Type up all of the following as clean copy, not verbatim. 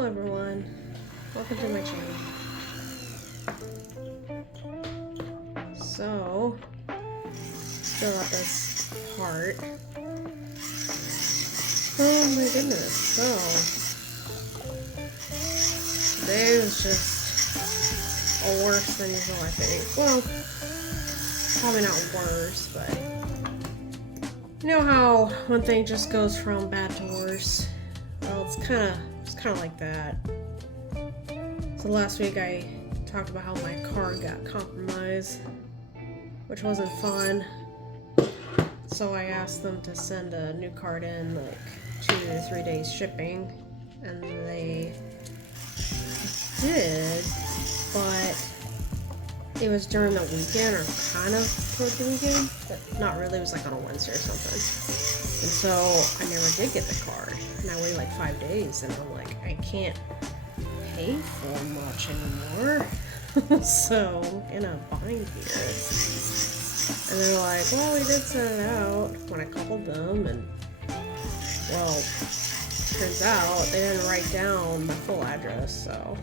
Hello everyone, welcome to my channel. So, still at this part. Oh my goodness, so today was just worse than usual, I think. Well, probably not worse, but you know how one thing just goes from bad to worse? Well, it's kind of like that. So last week I talked about how my car got compromised, which wasn't fun. So I asked them to send a new card in like 2 to 3 days shipping, and they did, but it was during the weekend, or kind of towards the weekend, but not really. It was like on a Wednesday or something. And so I never did get the card. And I waited like 5 days, and I'm like, I can't pay for much anymore. So I'm in a bind here. And they're like, well, we did send it out when I called them, and well, turns out they didn't write down my full address, so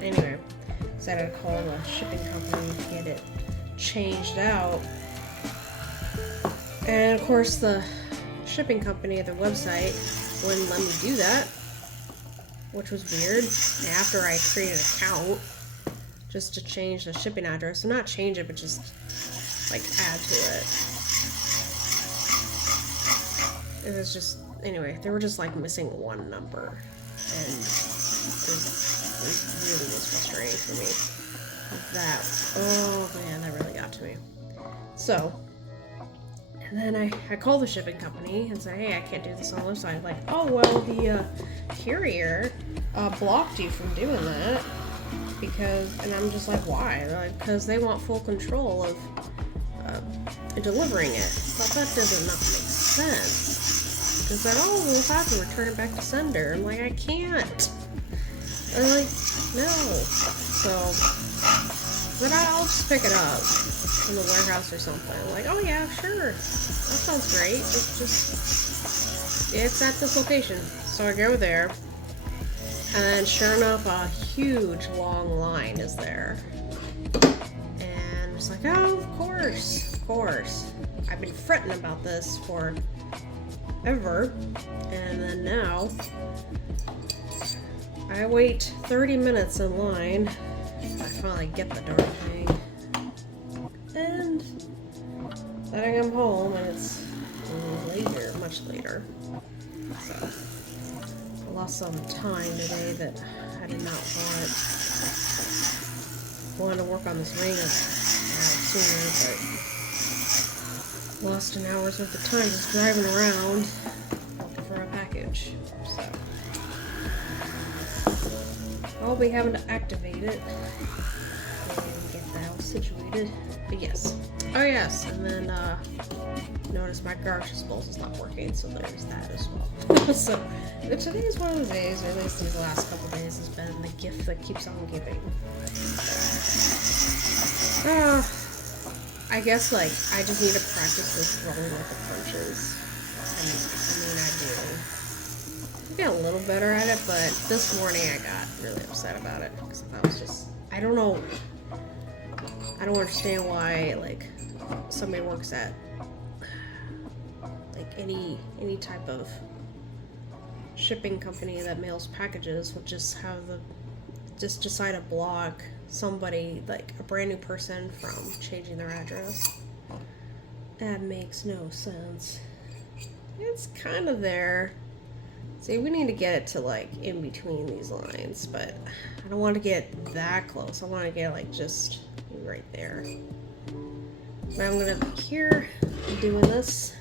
anyway. Decided to call the shipping company to get it changed out. And of course the shipping company, their website, wouldn't let me do that, which was weird. After I created an account just to change the shipping address, so not change it, but just like add to it. It was just, anyway, they were just like missing one number, and it really was frustrating for me. That, oh man, that really got to me. So, and then I called the shipping company and said, hey, I can't do this on the website. Like, oh, well, the carrier blocked you from doing that because, and I'm just like, why? They're like, because they want full control of delivering it. But that doesn't not make sense. Because then, oh, we'll have to return it back to sender. I'm like, I can't. They're like, no. So, but I'll just pick it up in the warehouse or something. Like, oh yeah, sure. That sounds great. It's at this location. So I go there, and then sure enough, a huge long line is there. And it's like, oh, of course. I've been fretting about this for ever, and then now I wait 30 minutes in line. I finally get the darn thing, and then I'm home, and it's later, much later. So I lost some time today that I did not want. Wanted to work on this ring sooner, but lost an hour's worth of time just driving around looking for a package. So I'll be having to activate it and get that all situated. But yes. Oh yes, and then notice my garbage disposal is not working, so there's that as well. So today's one of the days, or at least these last couple days, has been the gift that keeps on giving. I guess like I just need to practice this rolling with the punches. And I do. Get a little better at it, but this morning I got really upset about it because that was just, I don't understand why like somebody works at like any type of shipping company that mails packages would just decide to block somebody, like a brand new person, from changing their address. That makes no sense. It's kind of there. See, we need to get it to like in between these lines, but I don't want to get that close. I want to get like just right there. But I'm gonna be here doing this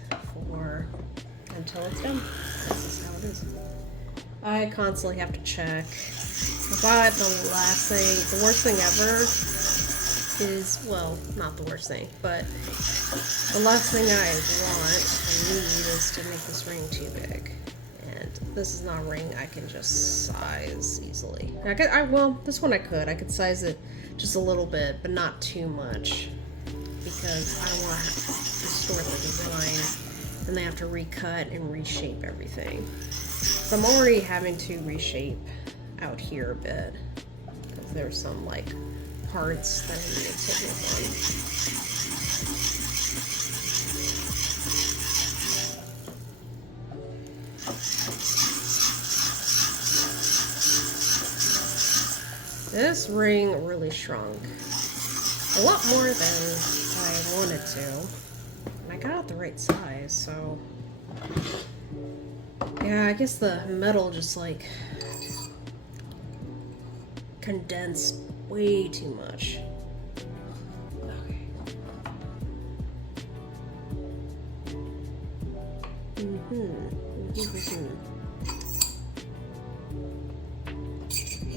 until it's done. This is how it is. I constantly have to check. But the worst thing ever is, well, not the worst thing, but the last thing I need is to make this ring too big. And this is not a ring I can just size easily. This one I could size it just a little bit, but not too much, because I don't want to distort the design and they have to recut and reshape everything. So I'm already having to reshape out here a bit because there's some like parts that I need to take with This ring really shrunk. A lot more than I wanted to. And I got it the right size, so... Yeah, I guess the metal just like... condensed way too much. Okay.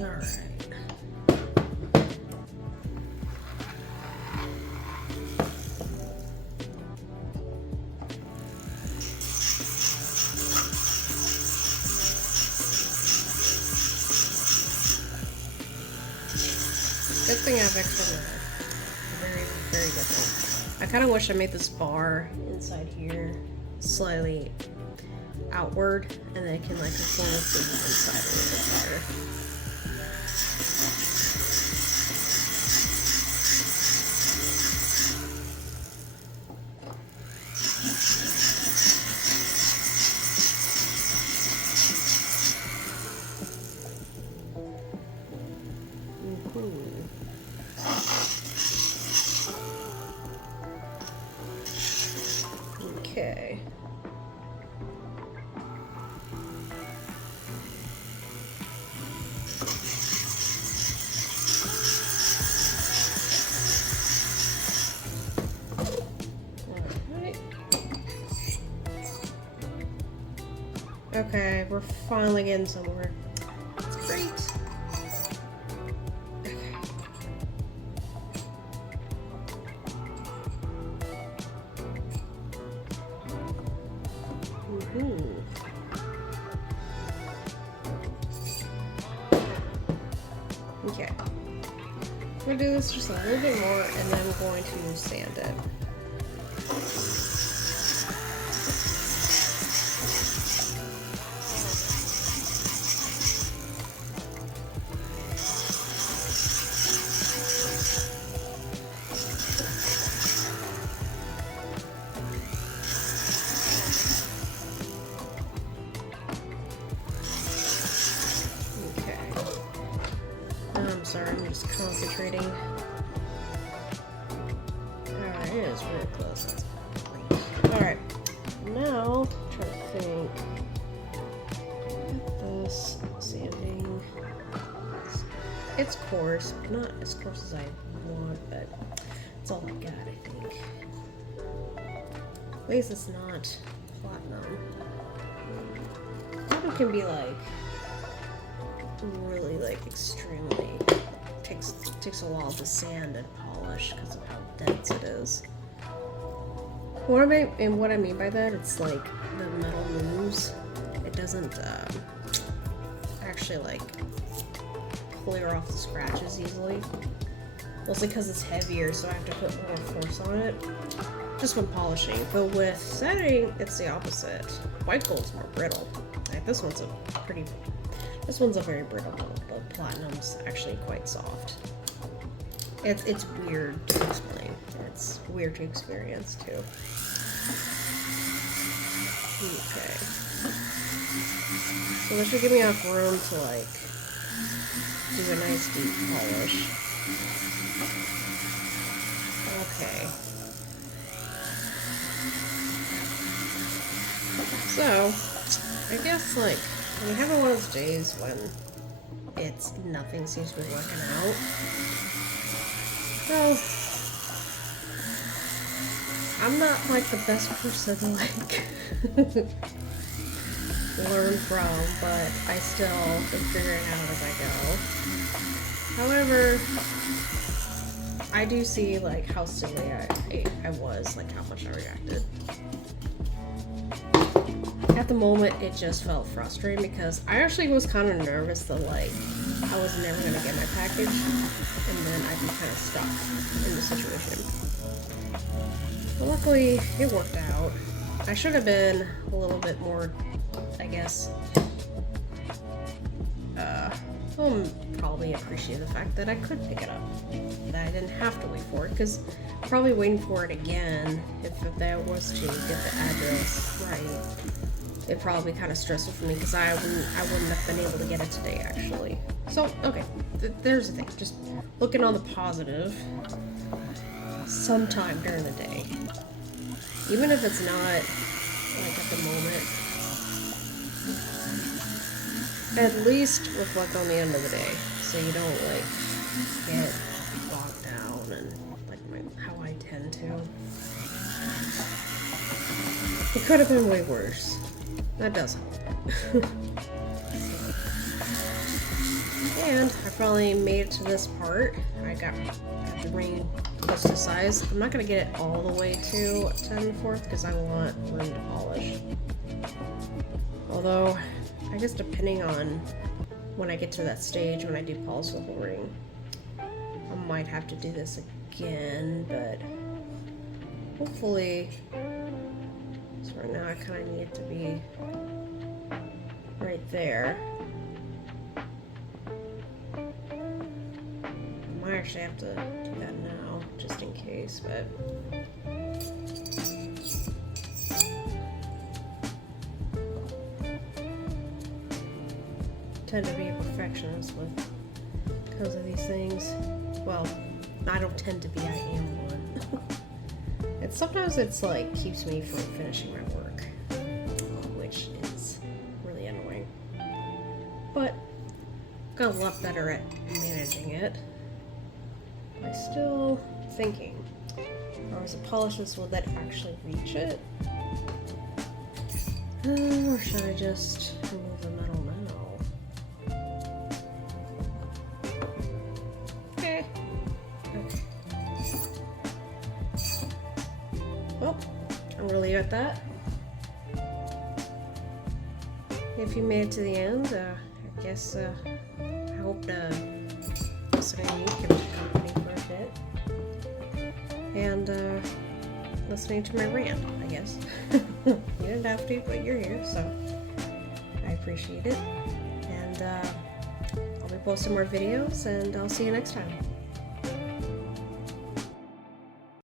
Alright. Good thing I have extra metal. Very, very good thing. I kind of wish I made this bar inside here slightly outward, and then I can like control the inside a little bit better. Okay. Okay, we're finally getting somewhere. It's great. Okay. I'm gonna do this just a little bit more, and then I'm going to sand it. Sorry, I'm just concentrating. Alright, it is really close. That's great. Alright, now I'm trying to think. Get this sanding. It's coarse, not as coarse as I want, but it's all I got, I think. At least it's not platinum. Platinum can be like really like extremely takes a while to sand and polish because of how dense it is. What I mean by that, it's like the metal moves. It doesn't actually like clear off the scratches easily. Mostly because it's heavier, so I have to put more force on it. Just when polishing. But with sanding, it's the opposite. White gold's more brittle. Like this one's a very brittle gold, but platinum's actually quite soft. It's weird to explain. It's weird to experience too. Okay. So this should give me enough room to like do a nice deep polish. Okay. So I guess like we have one of those days when nothing seems to be working out. Well, I'm not like the best person to like learn from, but I still am figuring out as I go. However, I do see like how silly I was, like how much I reacted. At the moment, it just felt frustrating because I actually was kind of nervous that like I was never gonna get my package, and then I'd be kind of stuck in the situation. But luckily, it worked out. I should have been a little bit more, I guess, probably appreciate the fact that I could pick it up, that I didn't have to wait for it, because probably waiting for it again, if that was to get the address right, it'd probably be kind of stressful for me, because I wouldn't have been able to get it today, actually. So, okay, there's the thing, just looking on the positive, sometime during the day, even if it's not, like, at the moment, at least reflect on the end of the day, so you don't, like, get bogged down and, like, how I tend to. It could have been way worse. That does help. And I finally made it to this part. I got the ring close to size. I'm not going to get it all the way to 10/4 because I want room to polish. Although, I guess depending on when I get to that stage, when I do polish the whole ring, I might have to do this again, but hopefully, so right now I kind of need it to be right there. I might actually have to do that now, just in case, but tend to be a perfectionist because of these things. Well, I don't tend to be, I am one. Sometimes it's like keeps me from finishing my work, which is really annoying. But got a lot better at managing it. I'm still thinking, or as a polishes, will that actually reach it? Or should I just remove the metal now? Okay. Well, I'm really at that. If you made it to the end, I guess I hope to listen to you keep the company for a bit. And listening to my rant, I guess. You didn't have to, but you're here, so I appreciate it. And I'll be posting more videos, and I'll see you next time.